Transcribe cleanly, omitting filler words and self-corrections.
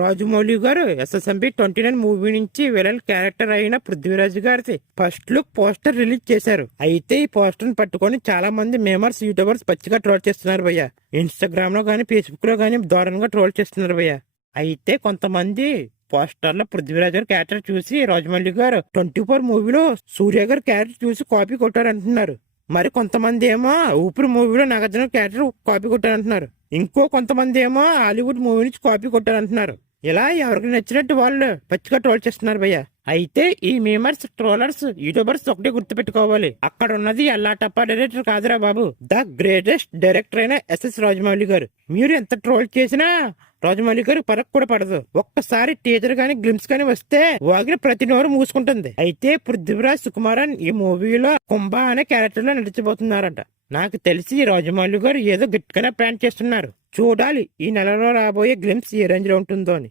రాజమౌళి గారు SSMB 29 movie నుంచి villain character అయిన పృథ్వీరాజ్ గారిది ఫస్ట్ లుక్ పోస్టర్ రిలీజ్ చేశారు. అయితే ఈ పోస్టర్ ని పట్టుకొని చాలా మంది మేమర్స్ యూట్యూబర్స్ పచ్చిగా ట్రోల్ చేస్తున్నారు భయ్య. ఇన్స్టాగ్రామ్ లో గానీ ఫేస్బుక్ లో గానీ దారుణంగా ట్రోల్ చేస్తున్నారు భయ్య. అయితే కొంతమంది పోస్టర్ లో పృథ్వీరాజ్ గారి క్యారెక్టర్ చూసి రాజమౌళి గారు 24 మూవీలో సూర్య గారి క్యారెక్టర్ చూసి కాపీ కొట్టారంటున్నారు. మరి కొంతమంది ఏమో ఊపిరి మూవీలో నాగార్జున క్యారెక్టర్ కాపీ కొట్టారంటున్నారు. ఇంకో కొంతమంది ఏమో హాలీవుడ్ మూవీ నుంచి కాపీ కొట్టారంటున్నారు. ఇలా ఎవరికి నచ్చినట్టు వాళ్ళు పచ్చిగా ట్రోల్ చేస్తున్నారు భయ్య. అయితే ఈ మేమర్స్ ట్రోలర్స్ యూట్యూబర్స్ ఒకటే గుర్తుపెట్టుకోవాలి, అక్కడ ఉన్నది అల్లాటప్ప డైరెక్టర్ కాదురా బాబు, ద గ్రేటెస్ట్ డైరెక్టర్ అయిన ఎస్ఎస్ రాజమౌళి గారు. మీరు ఎంత ట్రోల్ చేసినా రాజమౌళి గారు పరకు కూడా పడదు. ఒక్కసారి టీజర్ గానీ గ్లిమ్స్ గానీ వస్తే వాగిన ప్రతి నోరు మూసుకుంటుంది. అయితే పృథ్వీరాజ్ సుకుమారన్ ఈ మూవీలో కుంభ అనే క్యారెక్టర్ లో నడిచిపోతున్నారంట. నాకు తెలిసి రాజమౌళి గారు ఏదో గట్టిగానే ప్లాన్ చేస్తున్నారు. చూడాలి ఈ నెలలో రాబోయే గ్లిమ్స్ ఏ రేంజ్ లో ఉంటుందో అని.